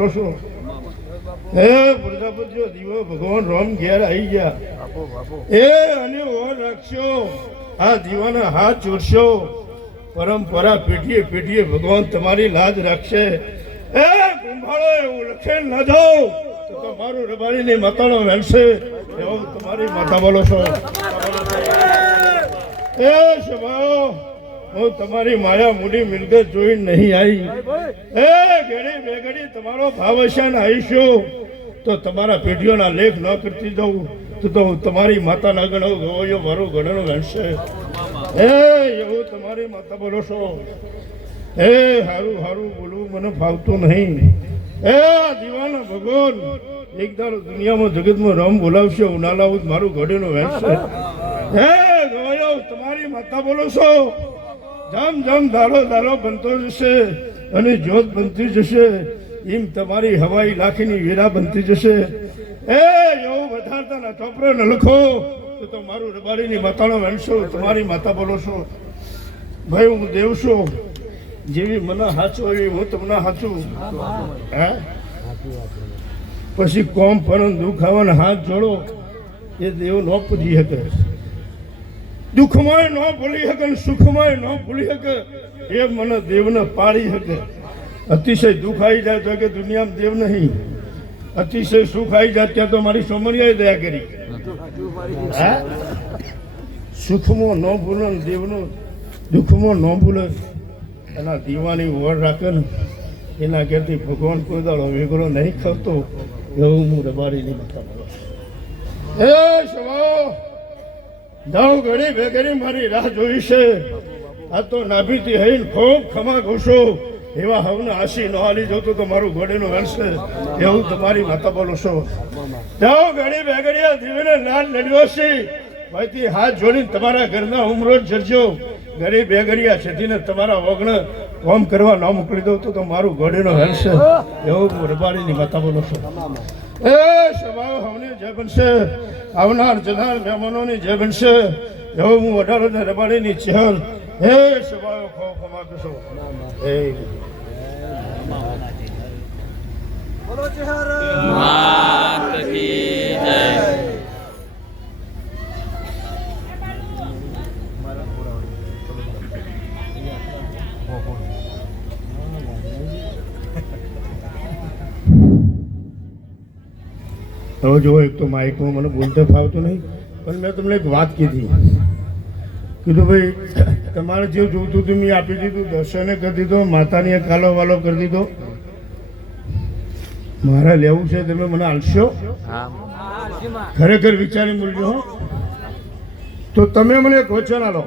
બોલો છો? હે પ્રજાપતિઓ દીવો ભગવાન રામ ઘેર આવી ગયા. એ અને ઓર રાખશો, આ દીવાના હાથ જોડશો, પરંપરા પેઢીએ પેઢીએ ભગવાન તમારી લાજ રાખશે. એ કુંભાળો એવું લખેલ ના જાઓ તો તમારું રબારીની માતાનો વેલશે. એવું તમારી માતા બોલો છો? એ સભાઓ, હું તમારી માયા મૂડી મિલકત જોઈ નહીં આવી. એ ઘડી બે ઘડી તમારો ભાવ હશે ને આવીશું તો તમારા પેઢીઓના લેખ ન કરતી દઉં તો હું તમારી માતાના ગણો ગવયો મારું ગણનો ગણશે. એવું તમારી માતા બોલો છો? હારું હારું બોલવું મને ફાવતું નહીં. દીવાના ભગવાન એક દાડો દુનિયામાં જગતમાં રામ બોલાવશે, ઉનાલાવું મારું ઘોડીનું વહેંચશે. ગવયો તમારી માતા બોલો છો? જામ જામ દાડો દાડો બનતો જશે અને જ્યોત બનતી જશે, એમ તમારી હવાઈ લાખીની વીરા બનતી જશે. એવું વધારતા ના ચોપરો ન લખો તો મારું રબારીની માતાનો વહેંચશો. તમારી માતા બોલો છો? ભાઈ હું દેવ છું, જેવી મને હાચો એવી હું તમને હાચું. પછી કોમ પર દુઃખ આવવાના હાથ જોડો એ દેવ ન પૂજી શકે. દુઃખમાં ન ભૂલી શકે, સુખમાં ન ભૂલી શકે, એ મને દેવને પાડી શકે. અતિશય દુઃખ આવી જાય તો કે દુનિયામાં દેવ નહીં, અતિશય સુખ આવી જાય ત્યાં તો મારી સોમરિયાએ દયા કરી. સુખમાં ન ભૂલે, દેવનું દુઃખમાં ન ભૂલે, એના દીવાની વર રાખે ને એના ઘેરથી ભગવાન કોઈ દાડો વેગળો નહીં કરતો. એવું હું રબારીની માતા બોલો. સવાઓ જાઉં ઘડી ભેગરી મારી રાહ જોઈ છે. આ તો નાભીથી હઈને ખૂબ ખમા ઘૂસો એવા હવને આશી ન હાલી જતો તો મારું ઘોડીનું વહેંચશે. એવું તમારી માતા બોલો છો? જાઓ ઘડી ભેગડી દીવીને લાલ લડ્યો છે ભાઈથી હાથ જોડીને તમારા ઘરના ઉમરો જ જજો. ગરીબ બેગરિયા છેતીને તમારા વગણ કોમ કરવા ન મોકલી દઉં તો મારું ઘોડીનો વહેંચશે. એવું હું રબારીની માતા બોલો છું. સભાઓ હવની જય બનશે, આવનાર જનાર મહેમાનોની જય બનશે. એવું હું 18 રબારીની ચહેર. સભાઓ ખો ખમા કરશો. બોલો ચહેર માત કી જય. હવે જો એક તો માઇકમાં મને બોલતા ફાવતું નહીં, પણ મેં તમને એક વાત કીધું ભાઈ તમારે જે જોતું હતું મેં આપી દીધું, દર્શને કરી દીધો, માતાની કાલો વાલો કરી દીધો. મારે લેવું છે તમે મને આલશો? ખરેખર વિચારી મૂલજો. તો તમે મને એક વચન આલો.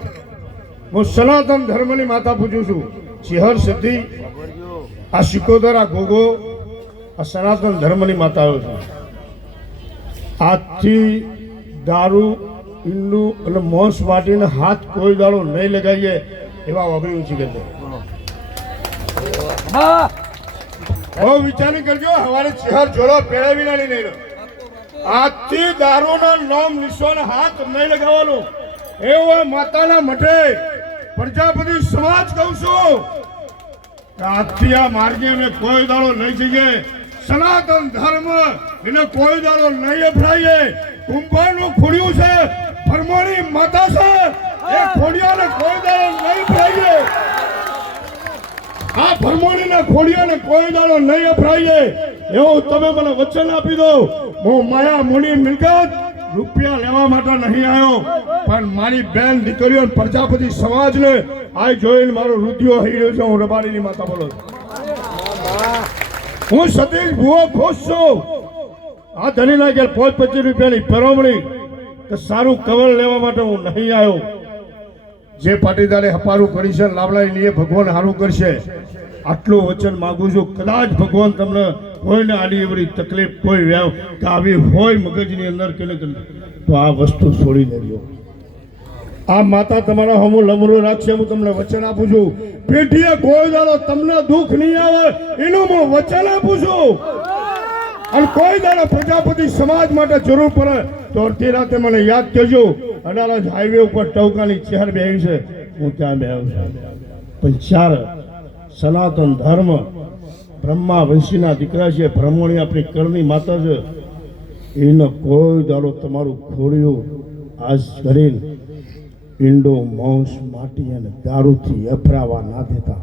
હું સનાતન ધર્મની માતા પૂછું છું. ચિહર સતી આ સિકોદર આ ગોગો આ સનાતન ધર્મની માતાઓ છે. આજથી દારૂ ઈંડું અને મોસ વાટીને હાથ કોઈ દાડો નહીં લગાવીએ એવા વાપરી ઊંચી કરજો. બહુ વિચારી કરજો. હવારે ચહેર જોડો પહેરાવીને નહીં. આજથી દારૂના નામ નિશાન હાથ નહીં લગાવવાનું. એવો માતાના મઠે પ્રજાપતિ સમાજ કહું છું. આજથી આ માર્ગે અમે કોઈ દાડો નહીં જઈએ. સનાતન ધર્મ એને કોઈ દાડો નહીં અફરાઈએ. કુંભારનું ખોડિયું છે, ફરમાણી માતા છે, એ ખોડિયાને કોઈ દાડો નહીં અફરાઈએ. આ ફરમાણીના ખોડિયાને કોઈ દાડો નહીં અફરાઈએ. એવું તમે મને વચન આપી દો. હું માયા મૂડી મિલકત રૂપિયા લેવા માટે નહીં આવ્યો, પણ મારી બેન દીકરીઓ પ્રજાપતિ સમાજને આ જોઈને મારો રુધિયો હઈ રહ્યો છે. હું રબારીની માતા બોલો. હું સતીશ ભુવો ખુશ છું. આ ધણીના ઘેર 25 રૂપિયાની પરવણી કે સારું કવર લેવા માટે હું નહીં આવ્યો. જે પાટીદારે હપારું કરી છે લાવલાઈ એ ભગવાન સારું કરશે. આટલું વચન માગું છું. કદાચ ભગવાન તમને કોઈને આડી એવડી તકલીફ કોઈ વ્યાવ કે આવી હોય મગજની અંદર કે તો આ વસ્તુ છોડી દેજો. આ માતા તમારા હમું લમરું રાખશે. હું તમને વચન આપું છું. પેઢીએ કોઈ દાડો તમને દુઃખ નહીં આવે એનું હું વચન આપું છું. અને કોઈ દાડો પ્રજાપતિ સમાજ માટે જરૂર પડે તો અડધી રાતે મને યાદ કરજો. અડાલજ હાઈવે ઉપર ટવકાની ચહેર બેહી છે, હું ત્યાં બેહું છું. પણ ચાર સનાતન ધર્મ બ્રહ્મા વંશીના દીકરા છે, બ્રહ્મણી આપણી કળની માતા છે. એનો કોઈ દાડો તમારું ખોડિયું આજ કરીને ઈંડો માંસ માટી અને દારૂથી અફરાવા ના દેતા.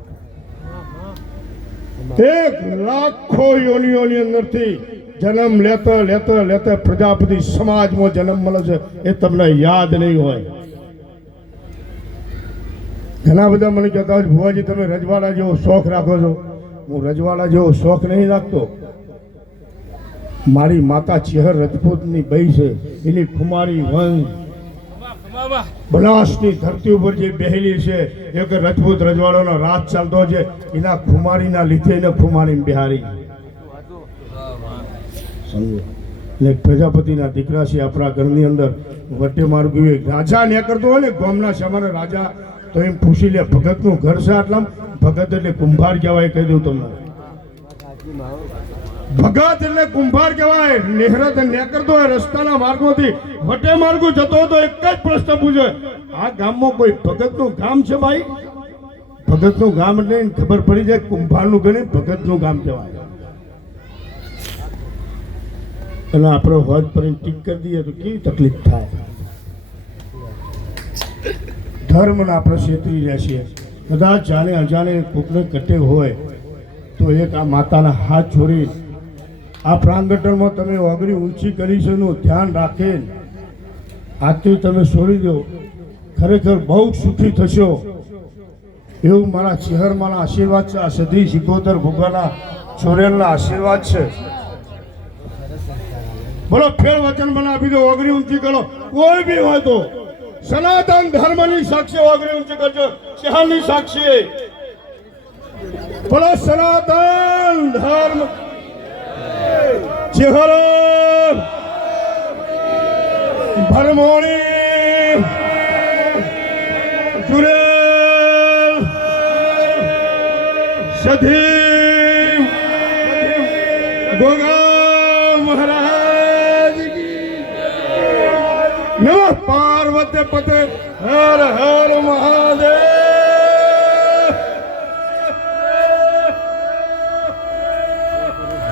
1 લાખો યોનિઓની અંદરથી જન્મ લેતા લેતા લેતા પ્રજાપતિ સમાજમાં જન્મ મળે છે. એ તમને યાદ નહીં હોય. ઘણા બધા મને કહેતા હોય, ભુવાજી તમે રજવાડા જેવો શોખ રાખો છો. હું રજવાડા જેવો શોખ નહીં રાખતો. મારી માતા ચેહર રજપૂતની બઈ છે. એની કુમારી વંશ બનાસની ધરતી ઉપર જે બેહેલી છે, એક રજપૂત રજવાડોનો રાજ ચાલતો છે. એના કુમારીના લીધે એને કુમારી બિહારી સમજો. ને પ્રજાપતિના દીકરા છે આપણા ઘરની અંદર. વટે માર્ગુ રાજા ને કરતો હોય ને ગામના સમાન રાજા, તો એમ પૂછી લે ભગતનું ઘર છે આટલામ. ભગત એટલે કુંભાર કહેવાય. કહી દઉં તમને, ભગત એટલે કુંભાર કહેવાય. નેહરત નેકરતો હોય રસ્તાના માર્ગોથી વટે માર્ગુ જતો હતો. એક જ પ્રશ્ન પૂછે, આ ગામમાં કોઈ ભગતનું ગામ છે ભાઈ? ભગતનું ગામ એટલે ખબર પડી જાય કુંભારનું ગણે ભગતનું ગામ કહેવાય. અને આપણે હોજ પર ટીક કરી દઈએ તો કેવી તકલીફ થાય. ધર્મને આપણે છેતરી રહ્યા. કદાચ જાણે અજાણે કોકને કટે હોય તો એક આ માતાના હાથ છોડી આ પ્રાંગણમાં તમે ઓગળી ઊંચી કરી છે નું ધ્યાન રાખે આજથી તમે છોડી દો. ખરેખર બહુ સુખી થશો એવું મારા ચહેરમાંના આશીર્વાદ છે. આ સદી 77 ભોગાના ચોરેલના આશીર્વાદ છે. બોલો ફેર વચન મને આપી દો, ઓગળી ઊંચી કરો. કોઈ બી હોય તો સનાતન ધર્મની સાક્ષી ઓગળી ઊંચી કરજો. ચહેરની સાક્ષી બોલો સનાતન ધર્મ ચહેર ભરમોણી ચુરેલ સધી ગોગા મહારાજ નમઃ પાર્વતી પતે હર હર મહાદેવ.